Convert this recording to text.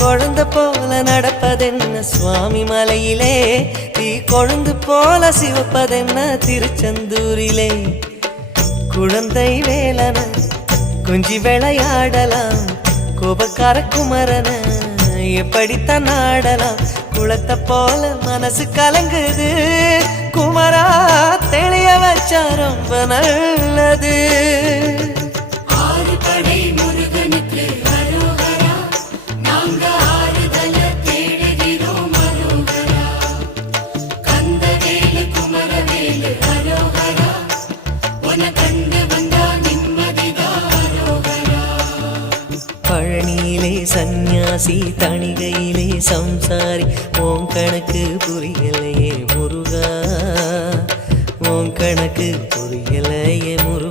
குழந்தை போல நடப்பதென்ன சுவாமி மலையிலே, தீ கொழுந்து போல சிவப்பதென்ன திருச்செந்தூரிலே. குழந்தை வேலன கொஞ்சி விளையாடலாம், கோபக்கார குமரன எப்படித்தான் ஆடலாம். குளத்தை போல மனசு கலங்குது, குமரா தெளிய வச்சா ரொம்ப நல்லது. பழனியிலே சந்நியாசி, தணிகையிலே சம்சாரி, ஓம் கணக்கு புரியலையே முருகா, ஓம் கணக்கு புரியலையே முருகா.